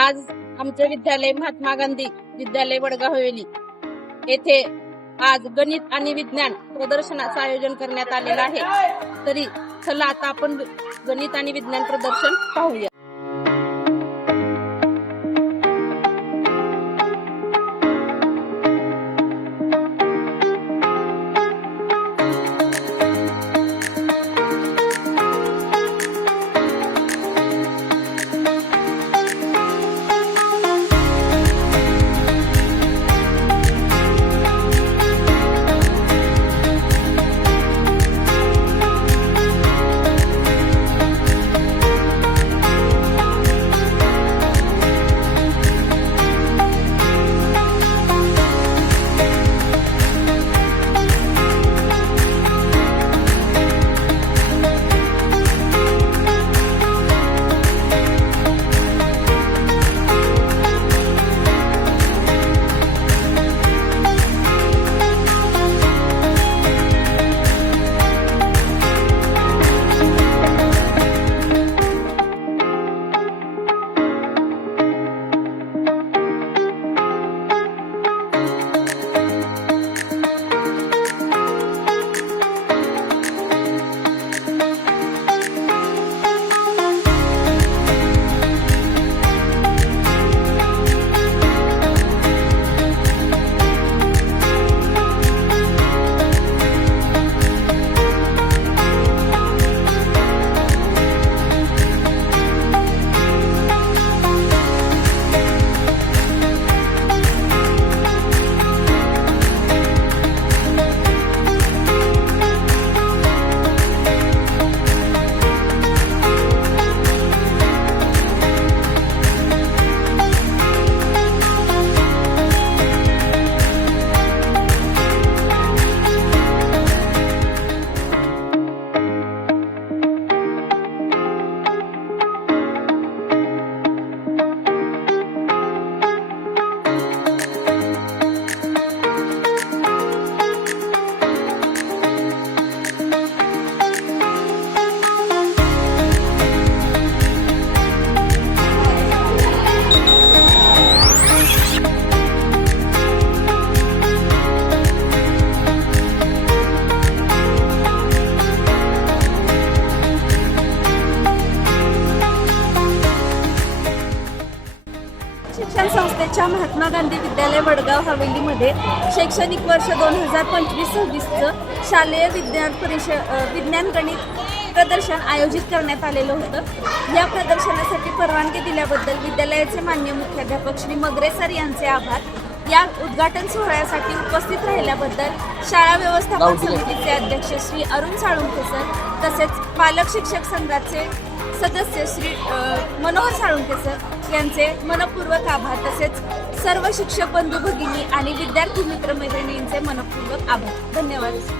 आज आमचे विद्यालय महात्मा गांधी विद्यालय वडगाव हवेली येथे आज गणित आणि विज्ञान प्रदर्शनाचं आयोजन करण्यात आलेलं आहे। तरी चला आता आपण गणित आणि विज्ञान प्रदर्शन पाहूया। शिक्षण संस्थेच्या महात्मा गांधी विद्यालय वडगाव हवेलीमध्ये शैक्षणिक वर्ष 2025-26 शालेय विज्ञान गणित प्रदर्शन आयोजित करण्यात आलेलं होतं। या प्रदर्शनासाठी परवानगी दिल्याबद्दल विद्यालयाचे माननीय मुख्याध्यापक श्री मगरे सर यांचे आभार। या उद्घाटन सोहळ्यासाठी उपस्थित राहिल्याबद्दल शाळा व्यवस्थापन समितीचे अध्यक्ष श्री अरुण साळुंखे सर तसेच पालक शिक्षक संघाचे सदस्य श्री मनोहर साळुंखे सर यांचे मनपूर्वक आभार। तसेच सर्व शिक्षक बंधू भगिनी आणि विद्यार्थी मित्रमैत्रिणींचे मनपूर्वक आभार। धन्यवाद।